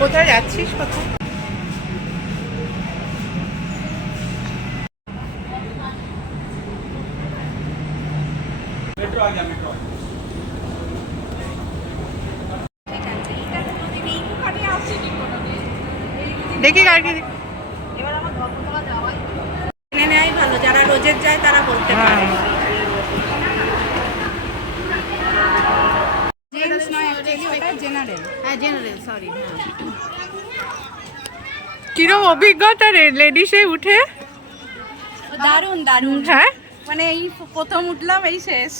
কোথায় যাচ্ছিস? কোথায়? मेट्रो आ गया मेट्रो। দেখি গাড়ি এনে নেওয়াই ভালো, যারা রোজের যায় তারা বলতে পারে। কিরম অভিজ্ঞতা রে লেডিসে উঠে? দারুণ দারুণ। হ্যাঁ, মানে এই প্রথম উঠলাম, এই শেষ।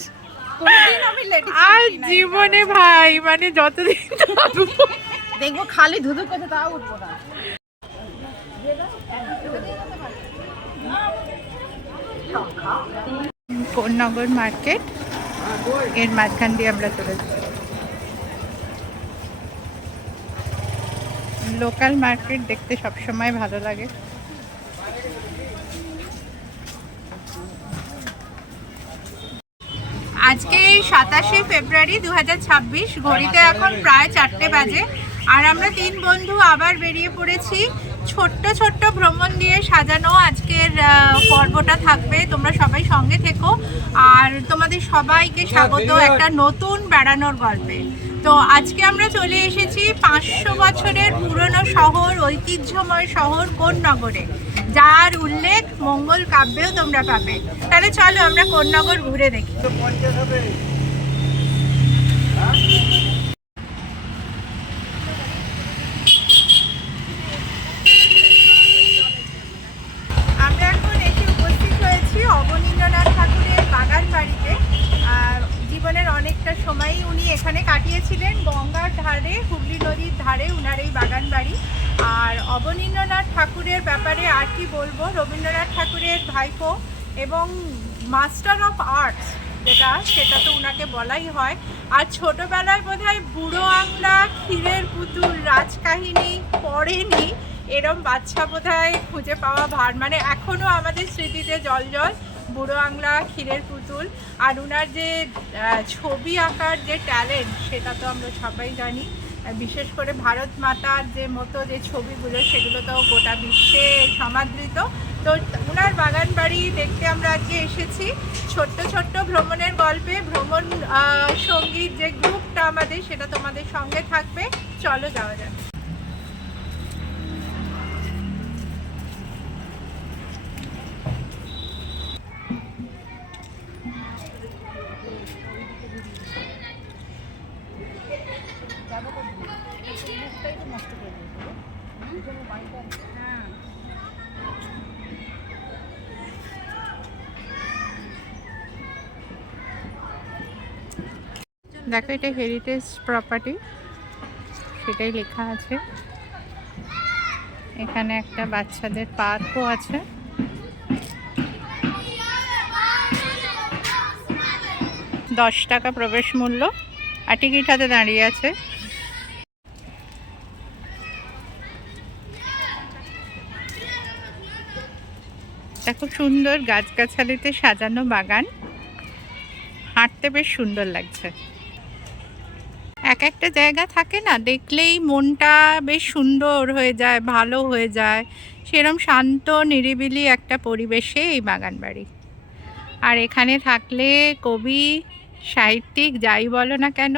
কোনদিন আমি লেডিস আর জীবনে ভাই মানে যতদিন থাকবো দেখবো খালি ধুধু করতে, তাও উঠবো না। কোন্নগর মার্কেট, এর মাঝখান দিয়ে আমরা চলেছি। লোকাল মার্কেট দেখতে সবসময় ভালো লাগে। আজকে 27শে ফেব্রুয়ারি 2026, ঘড়িতে এখন প্রায় 4টে বাজে। আর আমরা 3 বন্ধু আবার বেরিয়ে পড়েছি। ছোট্ট ছোট্ট ভ্রমণ দিয়ে সাজানো আজকের পর্বটা থাকবে, তোমরা সবাই সঙ্গে থেকো। আর তোমাদের সবাইকে স্বাগত একটা নতুন বেড়ানোর গল্পে। তো আজকে আমরা চলে এসেছি 500 বছরের পুরনো শহর, ঐতিহ্যময় শহর কোন্নগরে, যার উল্লেখ মঙ্গল কাব্যেও তোমরা পাবে। তাহলে চলো আমরা কোন্নগর ঘুরে দেখি। আমরা এখন এসে উপস্থিত হয়েছি অবনীন্দ্রনাথ ঠাকুরের বাগান বাড়িতে। জীবনের অনেকটা সময়ই উনি এখানে কাটিয়েছিলেন, গঙ্গার ধারে, হুগলি নদীর ধারে উনার এই বাগান বাড়ি। আর অবনীন্দ্রনাথ ঠাকুরের ব্যাপারে আর কি বলবো, রবীন্দ্রনাথ ঠাকুরের ভাইপো এবং মাস্টার অফ আর্টস সেটা তো উনাকে বলাই হয়। আর ছোটোবেলায় বোধহয় বুড়ো আংলা, ক্ষীরের পুতুল, রাজকাহিনী পড়েনি এরম বাচ্চা বোধহয় খুঁজে পাওয়া ভার। মানে এখনও আমাদের স্মৃতিতে জল জল বুড়ো আংলা, ক্ষীরের পুতুল। আর উনার যে ছবি আঁকার যে ট্যালেন্ট, সেটা তো আমরা সবাই জানি। বিশেষ করে ভারত মাতার যে মতো যে ছবিগুলো, সেগুলো তো গোটা বিশ্বে সমাদৃত। তো উনার বাগান বাড়ি দেখতে আমরা আজকে এসেছি। ছোট্ট ছোট্ট ভ্রমণের গল্পে ভ্রমণ সঙ্গীর যে গ্রুপটা আমাদের, সেটা তোমাদের সঙ্গে থাকবে। চলো যাওয়া যাক। দেখো, এটা হেরিটেজ প্রপার্টি, সেটাই লেখা আছে। এখানে একটা বাচ্চাদের পার্কও আছে। $10 প্রবেশ মূল্য, আর টিকিট হাতে দাঁড়িয়ে আছে। দেখো, সুন্দর গাছগাছালিতে সাজানো বাগান, হাঁটতে বেশ সুন্দর লাগছে। এক একটা জায়গা থাকে না, দেখলেই মনটা বেশ সুন্দর হয়ে যায়, ভালো হয়ে যায়। সেরকম শান্ত নিরিবিলি একটা পরিবেশে এই বাগান বাড়ি। আর এখানে থাকলে কবি, সাহিত্যিক, যাই বলো না কেন,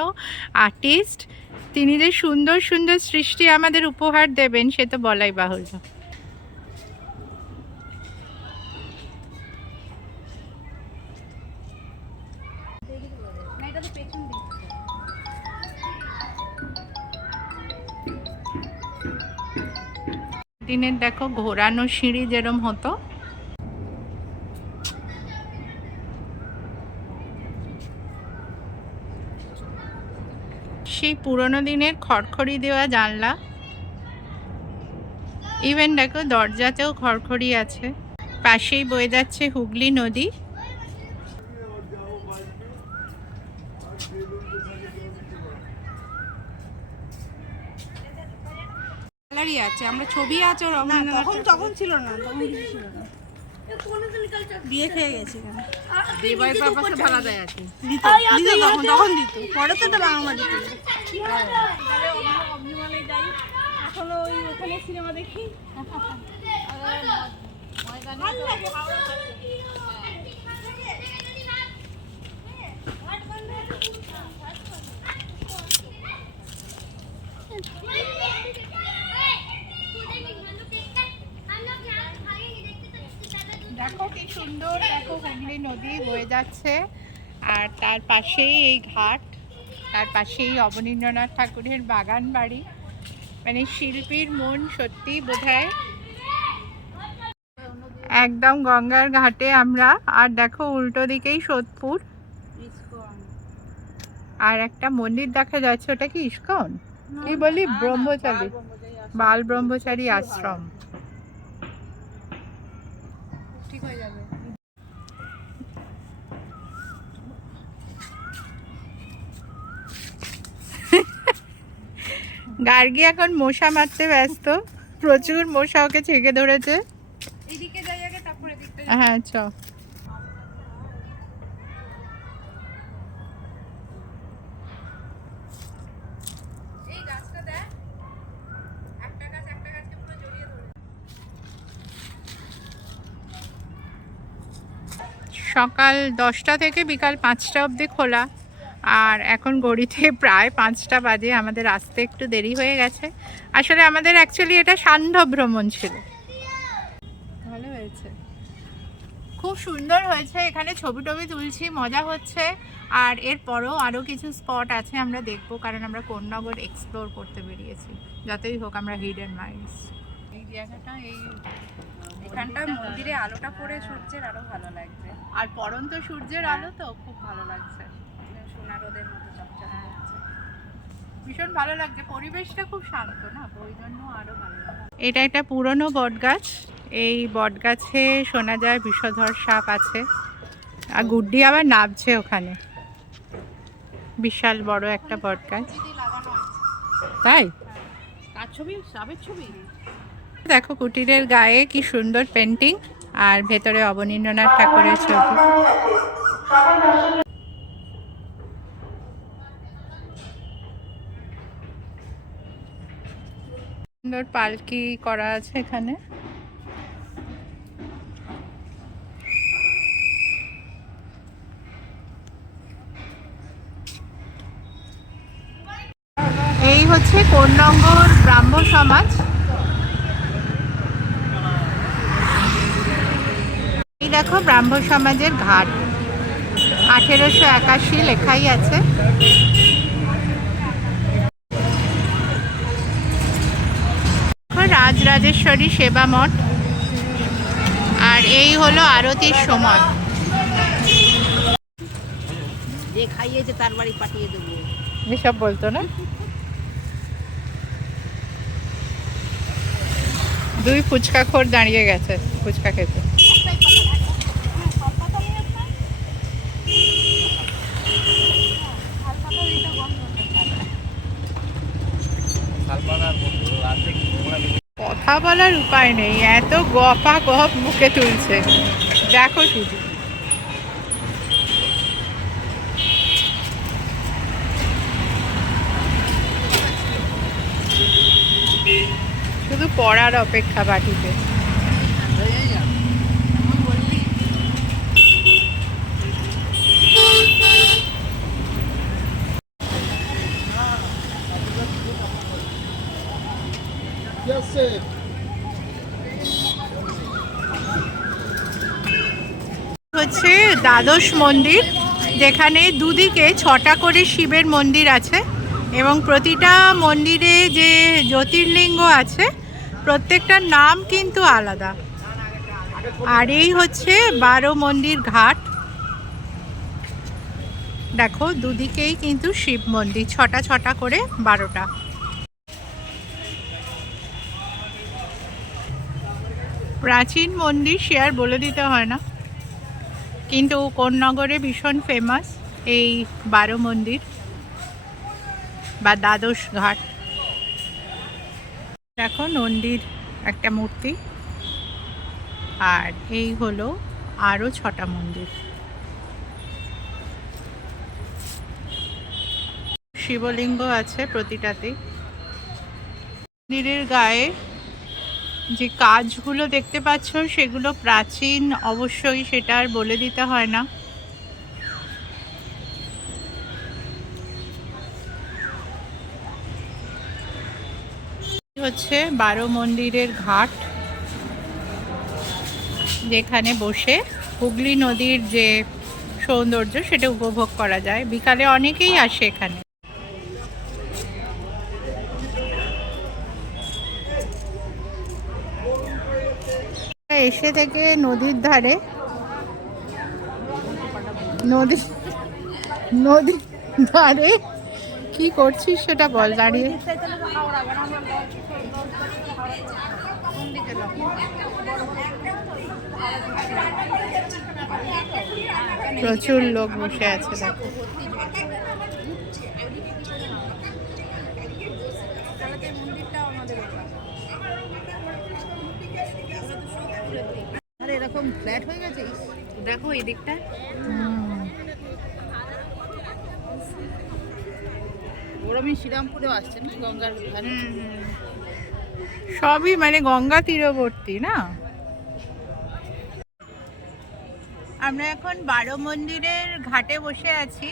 আর্টিস্ট, তিনি যে সুন্দর সুন্দর সৃষ্টি আমাদের উপহার দেবেন, সে তো বলাই বাহুল্য। দিনের দেখো ঘোরানো সিঁড়ি যেরম হতো, সেই পুরোনো দিনের খড়খড়ি দেওয়া জানলা। ইভেন দেখো দরজাতেও খড়খড়ি আছে। পাশেই বয়ে যাচ্ছে হুগলি নদী। আছে, আমরা ছবি আছে তখন ছিল না, তখন কিছু ছিল না। বিয়ে খেয়ে গেছি দেবাই পাশে ভাড়া দেয় আছে, দিত তখন দিত, পরে তো এটা বাংলা দিত। এখনো ওই ওখানে সিনেমা দেখি। ভালো লাগে হাওড়া ভালো লাগে। দেখো কি সুন্দর, দেখো হুগলি নদী বয়ে যাচ্ছে আর তার পাশেই এই ঘাট, তার পাশেই অবনীন্দ্রনাথ ঠাকুরের বাগান বাড়ি। মানে শিল্পীর মন সত্যি বোঝায়। একদম গঙ্গার ঘাটে আমরা, আর দেখো উল্টো দিকেই সোদপুর, আর একটা মন্দির দেখা যাচ্ছে। ওটা কি ইস্কন? কি বলি, ব্রহ্মচারী, বাল ব্রহ্মচারী আশ্রম। ঠিক হয়ে যাবে। গার্গী এখন মশা মারতে ব্যস্ত, প্রচুর মশা ওকে ছেঁকে ধরেছে। এইদিকে যাই আগে, তারপরে দিকটা। হ্যাঁ চ। এই গাছটা দেখ, একটা গাছকে পুরো জড়িয়ে ধরে। সকাল 10টা থেকে বিকাল 5টা অবধি খোলা, আর এখন ঘড়িতে প্রায় 5টা বাজে। আমাদের আসতে একটু দেরি হয়ে গেছে। আসলে আমাদের অ্যাকচুয়ালি এটা সান্ধ্য ভ্রমণ ছিল। ভালো হয়েছে, খুব সুন্দর হয়েছে। এখানে ছবি টবি তুলছি, মজা হচ্ছে। আর এরপরও আরও কিছু স্পট আছে আমরা দেখবো, কারণ আমরা কোন্নগর এক্সপ্লোর করতে বেরিয়েছি। যতই হোক আমরা হিডেন মাইন্ডস। এই জায়গাটা, এখানটা মন্দিরে আলোটা পড়ে সূর্যের আরো ভালো লাগছে। আর পড়ন্ত সূর্যের আলো তো খুব ভালো লাগছে, সোনা রোদের মতো চকচক করছে। ভীষণ ভালো লাগছে। পরিবেশটা খুব শান্ত না, ওই জন্য আরো ভালো লাগে। এটা একটা পুরনো বট গাছ। এই বট গাছে শোনা যায় বিষধর সাপ আছে, আর গুড্ডি আবার নামছে ওখানে। বিশাল বড় একটা বট গাছ, তাই কার ছবি? সাবের ছবি। দেখো কুটিরের গায়ে কি সুন্দর পেন্টিং, আর ভেতরে অবনীন্দ্রনাথ ঠাকুরের ছবি। সুন্দর পালকি করা আছে এখানে। এই হচ্ছে কোন্নগর ব্রাহ্ম সমাজ। এই দেখো ব্রাহ্ম সমাজের ঘাট, 1881 লেখাই আছে। রাজরাজেশ্বরী সেবা মঠ, আর এই হলো আরতির সময়। যে খাইয়েছে তার বাড়ি পাঠিয়ে দেবো, এসব বলতো না। দুই ফুচকা খোর দাঁড়িয়ে গেছে ফুচকা খেতে। কথা বলার উপায় নেই, এত গপা গপ মুখে তুলছে, দেখো শুধু। শুধু পড়ার অপেক্ষা বাটিতে। হচ্ছে দ্বাদশ মন্দির, যেখানে দুদিকে 6টা করে শিবের মন্দির আছে, এবং প্রতিটা মন্দিরে যে জ্যোতির্লিঙ্গ আছে প্রত্যেকটার নাম কিন্তু আলাদা। আর এই হচ্ছে 12 মন্দির ঘাট। দেখো দুদিকেই কিন্তু শিব মন্দির, 6টা করে 12টা। প্রাচীন মন্দির সে আর বলে দিতে হয় না, কিন্তু কোন্নগরে ভীষণ ফেমাস এই 12 মন্দির বা দ্বাদশ ঘাট। দেখো নন্দীর একটা মূর্তি, আর এই হলো আরও 6টা মন্দির। শিবলিঙ্গ আছে প্রতিটাতেই। মন্দিরের গায়ে যে কাজগুলো দেখতে পাচ্ছ সেগুলো প্রাচীন, অবশ্যই সেটা আর বলে দিতে হয় না। হচ্ছে 12 মন্দিরের ঘাট, যেখানে বসে হুগলি নদীর যে সৌন্দর্য সেটা উপভোগ করা যায়। বিকালে অনেকেই আসে এখানে। এসে থেকে নদীর ধারে নদীর ধারে কি করছিস সেটা বল। দাঁড়িয়ে প্রচুর লোক বসে আছে দেখো। এরকম ফ্ল্যাট হয়ে গেছে দেখো এই দিকটা। ওরমই শ্রীরামপুরেও আসছে না গঙ্গার ধারে। সবই মানে গঙ্গা তীরবর্তী না। আমরা এখন 12 মন্দিরের ঘাটে বসে আছি।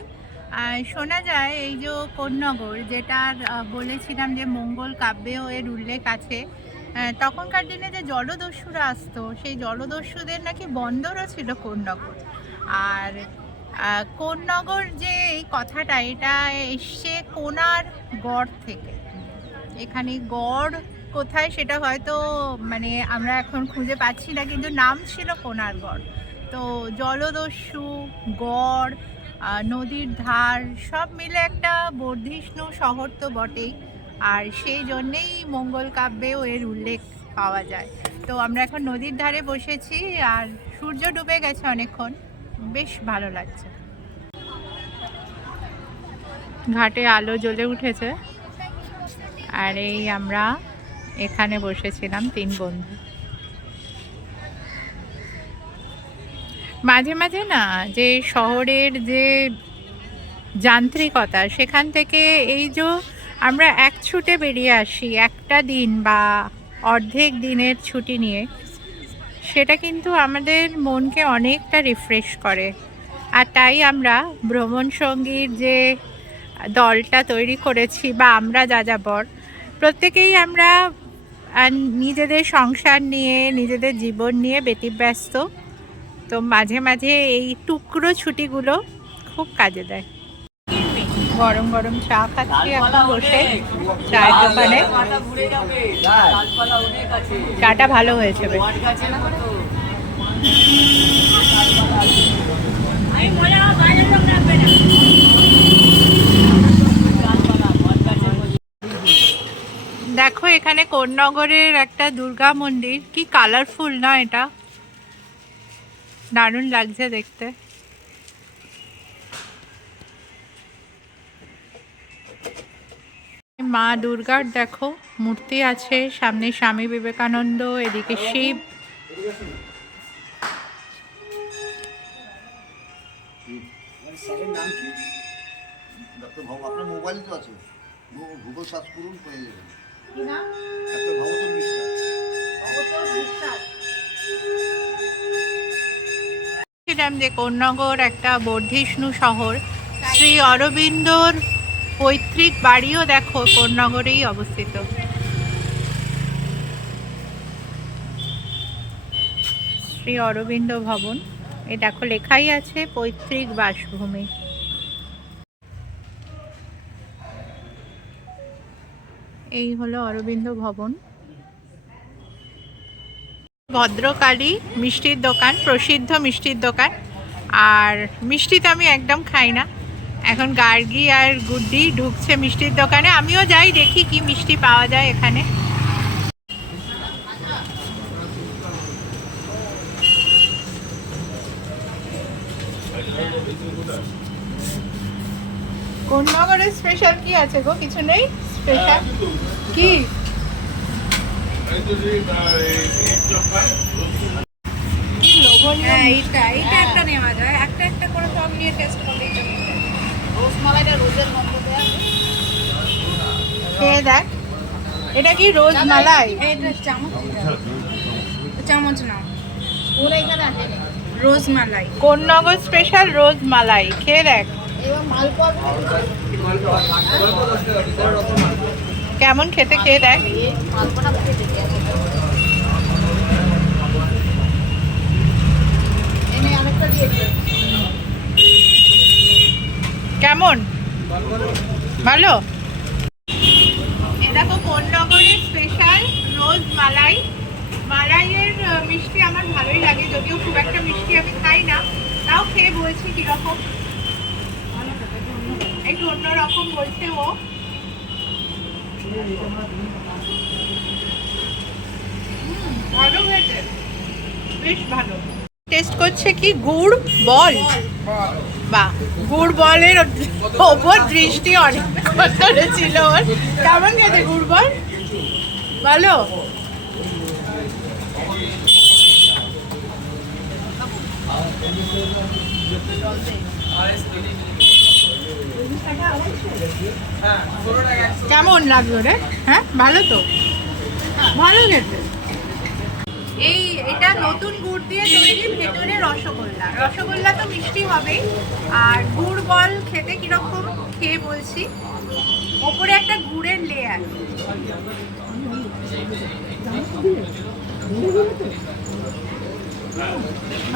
শোনা যায় এই যে কোন্নগর, যেটা বলেছিলাম যে মঙ্গল কাব্যেও এর উল্লেখ আছে, তখনকার দিনে যে জলদস্যুরা আসতো সেই জলদস্যুদের নাকি বন্দরও ছিল কোন্নগর। আর কোন্নগর যে এই কথাটা, এটা এসছে কোনার গড় থেকে। এখানে গড় কোথায় সেটা হয়তো মানে আমরা এখন খুঁজে পাচ্ছি না, কিন্তু নাম ছিল কোনার গড়। তো জলদস্যু, গড়, নদীর ধার সব মিলে একটা বর্ধিষ্ণু শহর তো বটেই। আর সেই জন্যেই মঙ্গল কাব্যেও এর উল্লেখ পাওয়া যায়। তো আমরা এখন নদীর ধারে বসেছি আর সূর্য ডুবে গেছে অনেকক্ষণ, বেশ ভালো লাগছে। ঘাটে আলো জ্বলে উঠেছে আর এই আমরা এখানে বসেছিলাম 3 বন্ধু। মাঝে মাঝে না যে শহরের যে যান্ত্রিকতা, সেখান থেকে এই যে আমরা এক ছুটে বেরিয়ে আসি একটা দিন বা অর্ধেক দিনের ছুটি নিয়ে, সেটা কিন্তু আমাদের মনকে অনেকটা রিফ্রেশ করে। আর তাই আমরা ভ্রমণ সঙ্গীর যে দলটা তৈরি করেছি বা আমরা যাযাবর প্রত্যেকেই আমরা নিজেদের সংসার নিয়ে, নিজেদের জীবন নিয়ে ব্যতিব্যস্ত। তো মাঝে মাঝে এই টুকরো ছুটিগুলো খুব কাজে দেয়। গরম গরম চা খাচ্ছি এখন বসে চায়ের দোকানে। চাটা ভালো হয়েছে বেশ। দেখো এখানে কোন্নগরের একটা দুর্গা মন্দির, কি কালারফুল না, এটা দারুণ লাগছে দেখতে। মা দুর্গার দেখো মূর্তি আছে, সামনে স্বামী বিবেকানন্দ, এদিকে শিব। যে কোন্নগর একটা বর্ধিষ্ণু শহর। শ্রী অরবিন্দর পৈতৃক বাড়িও দেখো কোন্নগরেই অবস্থিত। শ্রী অরবিন্দ ভবন, এ দেখো লেখাই আছে পৈতৃক বাসভূমি। এই হলো অরবিন্দ ভবন। ভদ্রকালী মিষ্টির দোকান, প্রসিদ্ধ মিষ্টির দোকান। আর মিষ্টি তো আমি একদম খাই না। এখন গার্গী আর গুড্ডি ঢুকছে মিষ্টির দোকানে, আমিও যাই দেখি কি মিষ্টি পাওয়া যায় এখানে। কোন্নগরের স্পেশাল কি আছে গো? কিছু নেই স্পেশাল? কি এইটা একটা নেওয়া যায়, একটা একটা করে সব নিয়ে টেস্ট করলে রসমালাইটা রোজের গন্ধ দেয়। খেয়ে দেখ, এটা কি রোজ মালাই? এটা চামচ, চামচ না, রোজ মালাই। কোন্নগর স্পেশাল রোজ মালাই, খেয়ে দেখ কেমন খেতে, খেয়ে দেখ। কেমন, ভালো? এটা তো কোন্নগরের স্পেশাল রোজ মালাই। মালাইয়ের মিষ্টি আমার ভালোই লাগে, যদিও খুব একটা মিষ্টি আমি খাই না, তাও খেয়ে বলছি কিরকম, একটু অন্যরকম বলছে ও। ভালো হয়েছে, বেশ ভালো। টেস্ট করছে কি গুড় বল, বা গুড় বলের ওপর দৃষ্টি অনেক ছিল ওর। কেমন খেতে গুড় বল? ভালো। কেমন লাগলো রে? হ্যাঁ ভালো তো, ভালো খেতে। এটা নতুন গুড় দিয়ে তৈরি, ভেতরে রসগোল্লা। রসগোল্লা তো মিষ্টি হবেই, আর গুড় বল খেতে কিরকম খেয়ে বলছি। ওপরে একটা গুড়ের লেয়ার,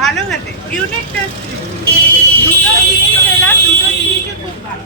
ভালো খেতে, ইউনিক টেস্ট। দুটো জিনিস খেলাম, দুটো জিনিসই খুব ভালো।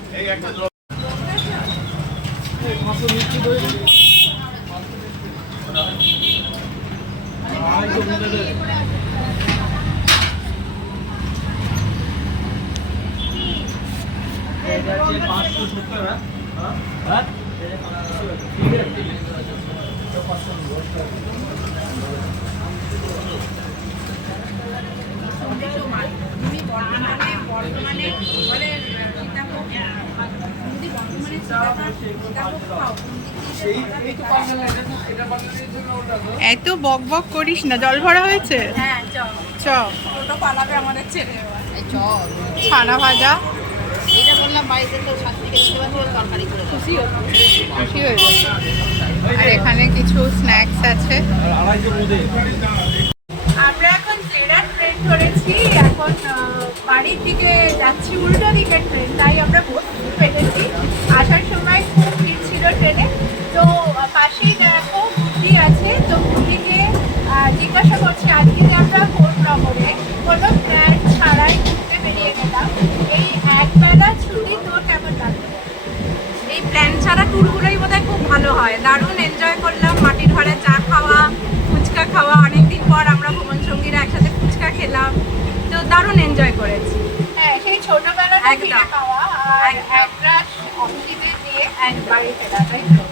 এত বক বক করিস না, জল ভরা হয়েছে। হ্যাঁ চ ছোটো পালাবে আমাদের ছেলে। ছানা ভাজা, এটা বললাম বাড়িতে তো শাশুড়িকে দিতে পারবো, তরকারি করে খুশি খুশি হয়ে যাবে। আর এখানে কিছু স্ন্যাক্স আছে। আমরা এখন জেরার ট্রেন ধরেছি, এখন বাড়ির দিকে যাচ্ছি, উল্টো দিকের ট্রেন, তাই আমরা বসতে পেরেছি। আসার সময় খুব ভিড় ছিল ট্রেনে, তো পাশেই দেখো বুদ্ধি আছে, তো বুদ্ধিকে জিজ্ঞাসা করছি আজকে যে আমরা কোন রকমে কোনো প্ল্যান ছাড়াই ঘুরতে বেরিয়ে গেলাম, এই একবেলা ছুটি তোর কেমন লাগলো? এই প্ল্যান ছাড়া ট্যুরগুলোই বোধহয় খুব ভালো হয়, দারুণ এনজয় করলাম। মাটির ঘরে চা খাওয়া, ফুচকা খাওয়া, অনেকদিন পর আমরা ভ্রমণ সঙ্গীরা একসাথে ফুচকা খেলাম, তো দারুণ এনজয় করেছি। হ্যাঁ, সেই ছোটবেলাটা একদম। ফিরে পাওয়া, আর একরাশ অফিসে দিয়ে এক বাড়ি ফেরা, তাই তো?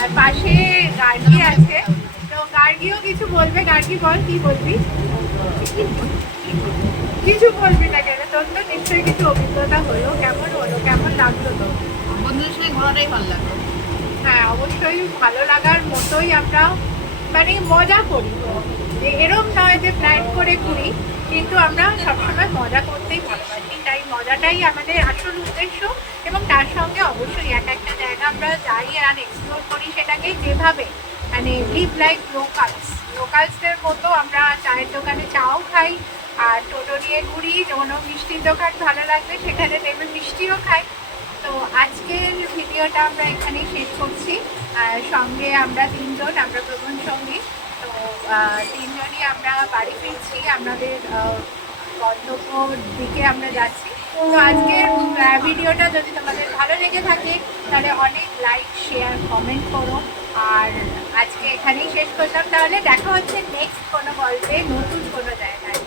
আর পাশে গার্গি আছে, তো গার্গিও কিছু বলবে। গার্গি বল, কি বলবি? কিছু বলবি না কেন? তোর তো নিশ্চয়ই কিছু অভিজ্ঞতা হলো, কেমন হলো, কেমন লাগলো তোর? বন্ধুদের সঙ্গে ঘোরাটাই ভালো লাগলো। হ্যাঁ, অবশ্যই ভালো লাগার মতোই আমরা মানে মজা করি, যে এরম নয় যে প্ল্যান করে ঘুরি, কিন্তু আমরা সবসময় মজা করতেই ভালোবাসি, তাই মজাটাই আমাদের আসল উদ্দেশ্য। এবং তার সঙ্গে অবশ্যই এক একটা জায়গা আমরা যাই আর এক্সপ্লোর করি, সেটাকে যেভাবে মানে লিভ লাইক লোকালসদের মতো আমরা চায়ের দোকানে চাও খাই, আর টোটো নিয়ে ঘুরি, কোনো মিষ্টির দোকান ভালো লাগবে সেখানে নেমে মিষ্টিও খাই। তো আজকের ভিডিওটা আমরা এখানেই শেষ করছি। আর সঙ্গে আমরা তিনজন, আমরা ভ্রমণ সঙ্গী, তো তিনজনই আমরা বাড়ি ফিরছি, আমাদের গন্তব্যর দিকে আমরা যাচ্ছি। তো আজকের ভিডিওটা যদি তোমাদের ভালো লেগে থাকে তাহলে অনেক লাইক, শেয়ার, কমেন্ট করো। আর আজকে এখানেই শেষ করলাম, তাহলে দেখা হচ্ছে নেক্সট কোনো গল্পে, নতুন কোনো জায়গায়।